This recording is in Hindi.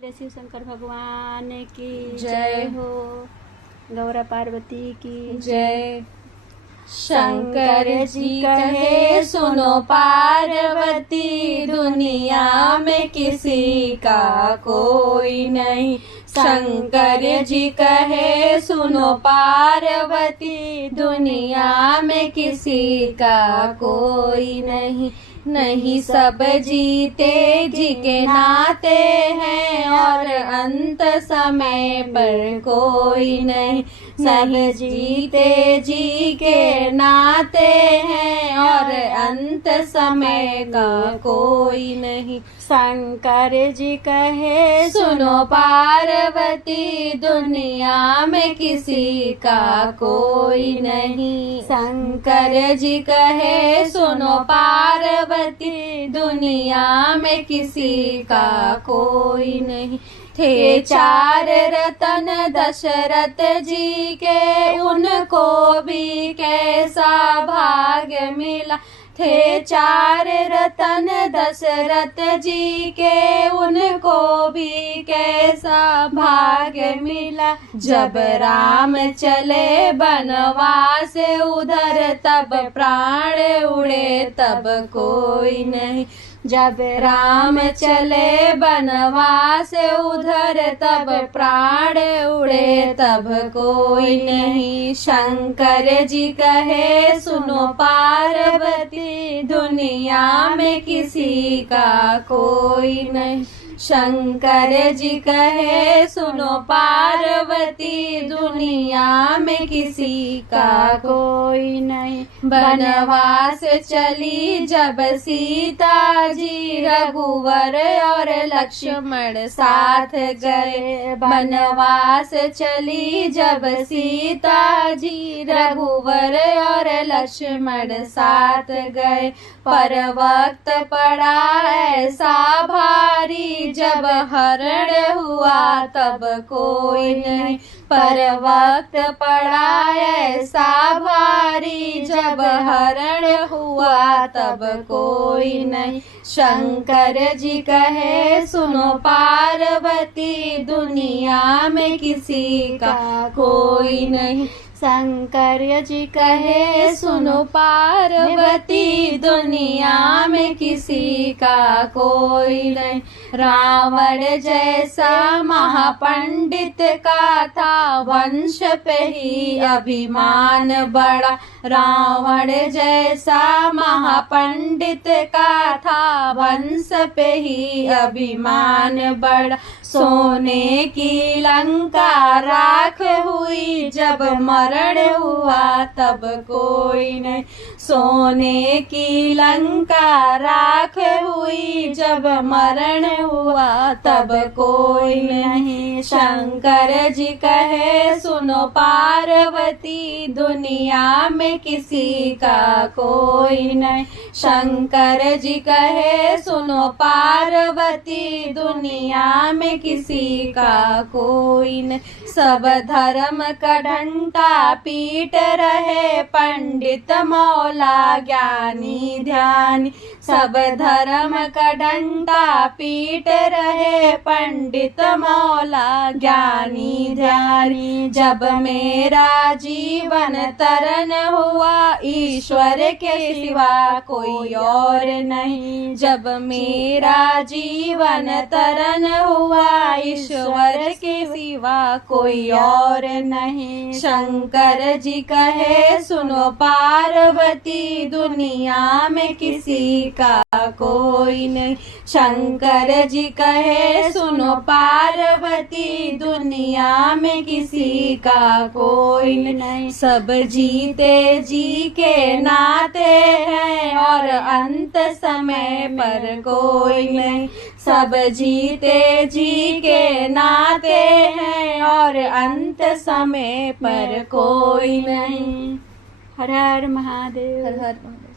बोले शिव शंकर भगवान की जय हो। गौरा पार्वती की जय। शंकर जी कहे सुनो पार्वती, दुनिया में किसी का कोई नहीं। शंकर जी कहे सुनो पार्वती, दुनिया में किसी का कोई नहीं। नहीं सब जीते जी के नाते हैं, और अंत समय पर कोई नहीं। सब जीते जी के नाते हैं, और अंत समय का कोई नहीं। शंकर जी कहे सुनो पार्वती, दुनिया में किसी का कोई नहीं। शंकर जी कहे सुनो पार्वती, दुनिया में किसी का कोई नहीं। थे चार रतन दशरथ जी के, उनको भी कैसा भाग्य मिला। थे चार रतन दशरथ जी के, उनको भी कैसा भाग्य मिला। जब राम चले बनवास उधर, तब प्राण उड़े तब कोई नहीं। जब राम चले बनवास उधर, तब प्राण उड़े तब कोई नहीं। शंकर जी कहे सुनो पार्वती, दुनिया में किसी का कोई नहीं। शंकर जी कहे सुनो पार्वती, दुनिया में किसी का कोई नहीं। बनवास चली जब सीता जी, रघुवर और लक्ष्मण साथ गए। बनवास चली जब सीता जी, रघुवर और लक्ष्मण साथ गए। पर वक्त पड़ा ऐसा भारी, जब हरण हुआ तब कोई नहीं। पर वक्त पड़ा ऐसा भारी, जब हरण हुआ तब कोई नहीं। शंकर जी कहे सुनो पार्वती, दुनिया में किसी का कोई नहीं। शंकर जी कहे सुनो पार्वती, दुनिया में किसी का कोई नहीं। रावण जैसा महापंडित का था, वंश पे ही अभिमान बड़ा। रावण जैसा महापंडित का था, वंश पे ही अभिमान बड़ा। सोने की लंका राख हुई, जब मरण हुआ तब कोई नहीं। सोने की लंका राख हुई, जब मरण हुआ तब कोई नहीं। शंकर जी कहे सुनो पार्वती, दुनिया में किसी का कोई नहीं। शंकर जी कहे सुनो पार्वती, दुनिया में किसी का कोई नहीं। सब धर्म का डंडा पीट रहे, पंडित मौला ज्ञानी ध्यानी। सब धर्म का डंडा पीट रहे, पंडित मौला ज्ञानी ध्यानी। जब मेरा जीवन तरन हुआ, ईश्वर के सिवा कोई और नहीं। जब मेरा जीवन तरन हुआ, ईश्वर के सिवा कोई और नहीं। शंकर जी कहे सुनो पार्वती, दुनिया में किसी का कोई नहीं। शंकर जी कहे सुनो पार्वती, दुनिया में किसी का कोई नहीं। सब जीते जी के नाते हैं, और अंत समय पर कोई नहीं। सब जीते जी के नाते हैं, और अंत समय पर कोई नहीं। हर हर महादेव। हर हर महादेव।